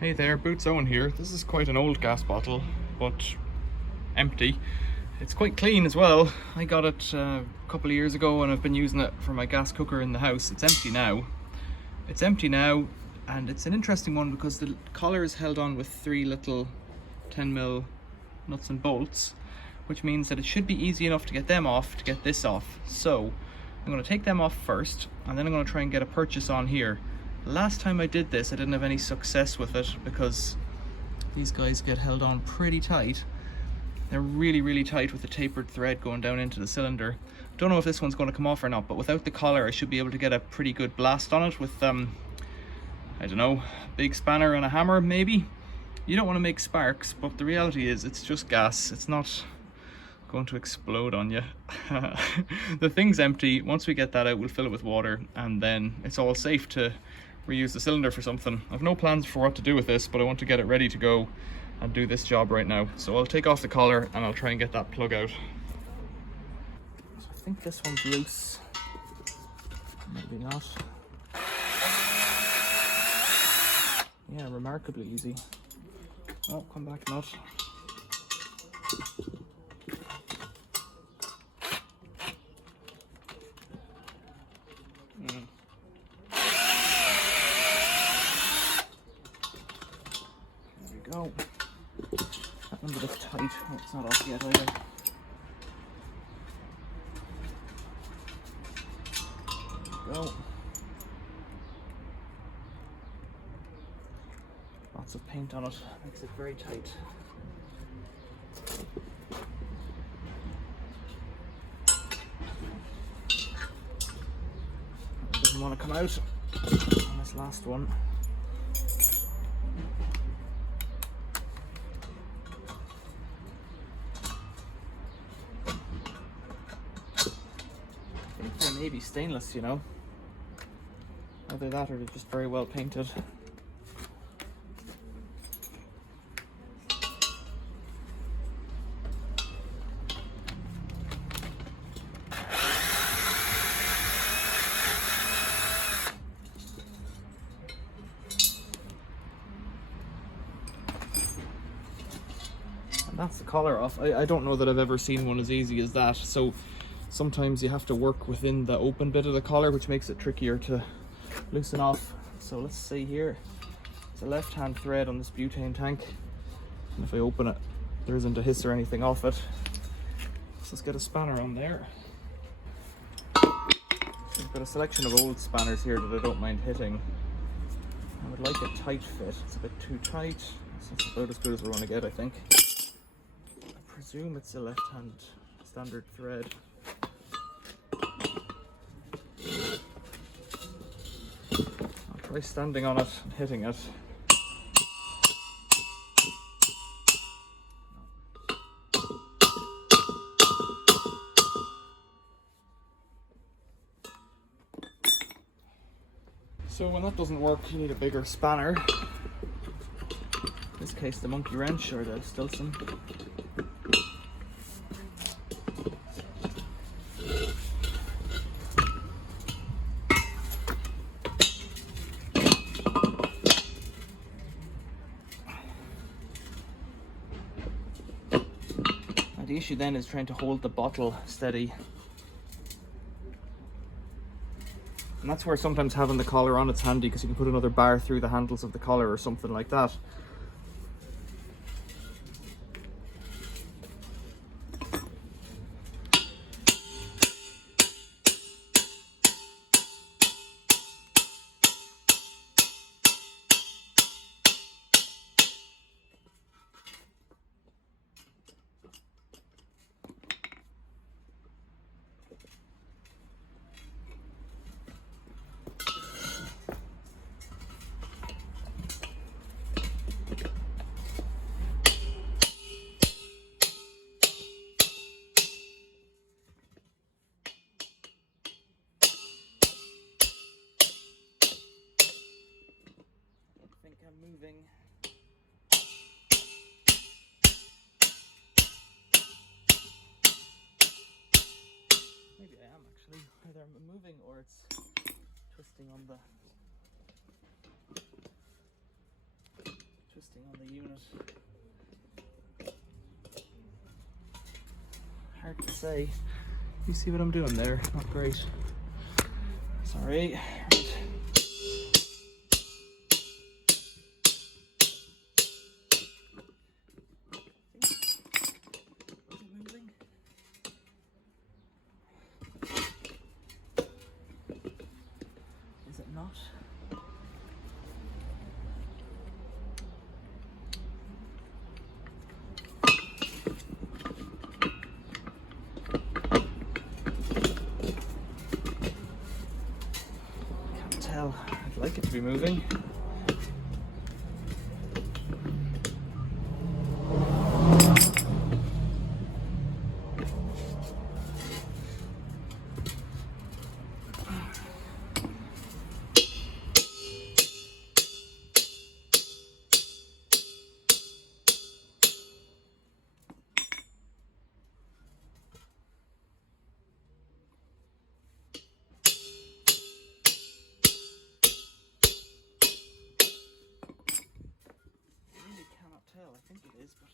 Hey there, Boots Owen here. This is quite an old gas bottle, but empty. It's quite clean as well. I got it a couple of years ago and I've been using it for my gas cooker in the house. It's empty now. It's empty now, and it's an interesting one because the collar is held on with 3 little 10mm nuts and bolts, which means that it should be easy enough to get them off to get this off. So I'm going to take them off first, and then I'm going to try and get a purchase on here. Last time I did this, I didn't have any success with it because these guys get held on pretty tight. They're really tight with the tapered thread going down into the cylinder. Don't know if this one's going to come off or not, but without the collar I should be able to get a pretty good blast on it with, I don't know, a big spanner and a hammer maybe. You don't want to make sparks, but the reality is it's just gas. It's not going to explode on you. The thing's empty. Once we get that out, we'll fill it with water and then it's all safe to reuse the cylinder for something. I've no plans for what to do with this, but I want to get it ready to go and do this job right now. So I'll take off the collar and I'll try and get that plug out. So I think this one's loose. Maybe not. Yeah, remarkably easy. Oh, come back nut. Go. That one's a bit tight. Oh, it's not off yet either. Go. Lots of paint on it. Makes it very tight. It doesn't want to come out on this last one. Maybe stainless, you know. Either that or they're just very well painted. And that's the collar off. I don't know that I've ever seen one as easy as that. So sometimes you have to work within the open bit of the collar, which makes it trickier to loosen off. So let's see here. It's a left-hand thread on this butane tank, and if I open it, there isn't a hiss or anything off it. So let's get a spanner on there. I've got a selection of old spanners here that I don't mind hitting. I would like a tight fit. It's a bit too tight. So that's about as good as we're going to get, I think. I presume it's a left-hand standard thread. Try standing on it and hitting it. So when that doesn't work, you need a bigger spanner. In this case, the monkey wrench or the Stilson. The issue then is trying to hold the bottle steady. And that's where sometimes having the collar on it's handy, because you can put another bar through the handles of the collar or something like that. Moving. Maybe I am actually. Either I'm moving or it's twisting on the the unit. Hard to say. You see what I'm doing there? Not great. Sorry. Right. Is it not? Can't tell. I'd like it to be moving. I think it is, but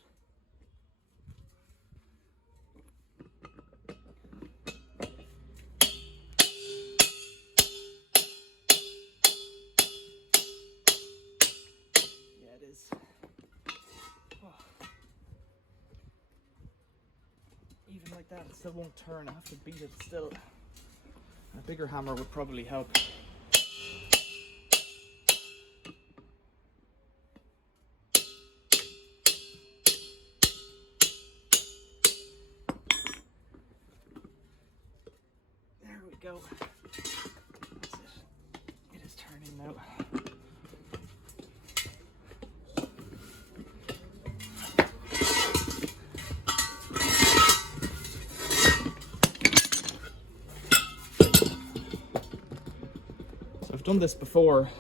yeah, it is. Oh. Even like that, it still won't turn. I have to beat it still. A bigger hammer would probably help. Go. That's it. It is turning now. So I've done this before.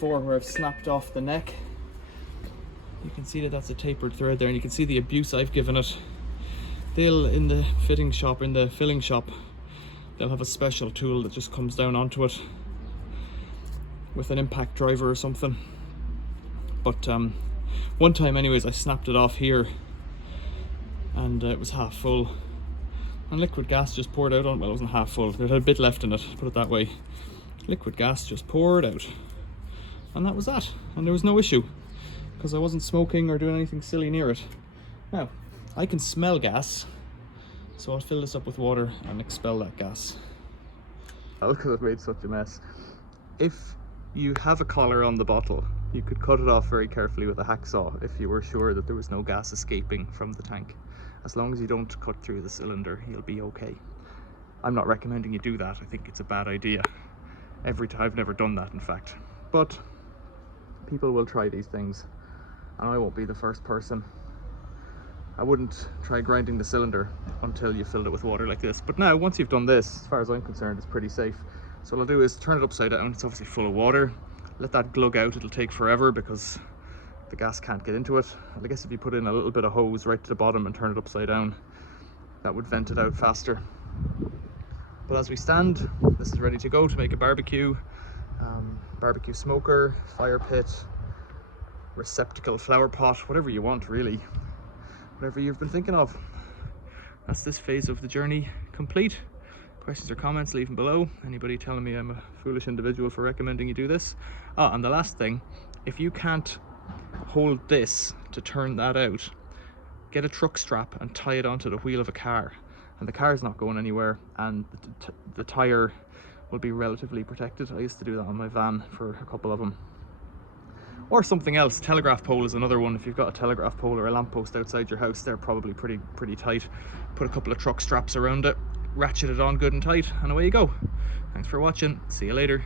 Where I've snapped off the neck. You can see that that's a tapered thread there, and you can see the abuse I've given it. They'll, in the filling shop, they'll have a special tool that just comes down onto it with an impact driver or something. But one time anyways, I snapped it off here, and it was half full. And liquid gas just poured out on it. Well, it wasn't half full, it had a bit left in it, put it that way. Liquid gas just poured out. And that was that. And there was no issue, because I wasn't smoking or doing anything silly near it. Now, I can smell gas, so I'll fill this up with water and expel that gas. Because I've made such a mess. If you have a collar on the bottle, you could cut it off very carefully with a hacksaw if you were sure that there was no gas escaping from the tank. As long as you don't cut through the cylinder, you'll be okay. I'm not recommending you do that. I think it's a bad idea. I've never done that, in fact. But people will try these things, and I won't be the first person. I wouldn't try grinding the cylinder until you filled it with water like this. But now, once you've done this, as far as I'm concerned, it's pretty safe. So what I'll do is turn it upside down. It's obviously full of water. Let that glug out. It'll take forever because the gas can't get into it. And I guess if you put in a little bit of hose right to the bottom and turn it upside down, that would vent it out faster. But as we stand, this is ready to go to make a barbecue. Barbecue smoker, fire pit, receptacle, flower pot, whatever you want really. Whatever you've been thinking of. That's this phase of the journey complete. Questions or comments, leave them below. Anybody telling me I'm a foolish individual for recommending you do this? And the last thing, if you can't hold this to turn that out, get a truck strap and tie it onto the wheel of a car, and the car's not going anywhere, and the tire will be relatively protected. I used to do that on my van for a couple of them. Or something else. Telegraph pole is another one. If you've got a telegraph pole or a lamppost outside your house, they're probably pretty tight. Put a couple of truck straps around it, ratchet it on good and tight, and away you go. Thanks for watching. See you later.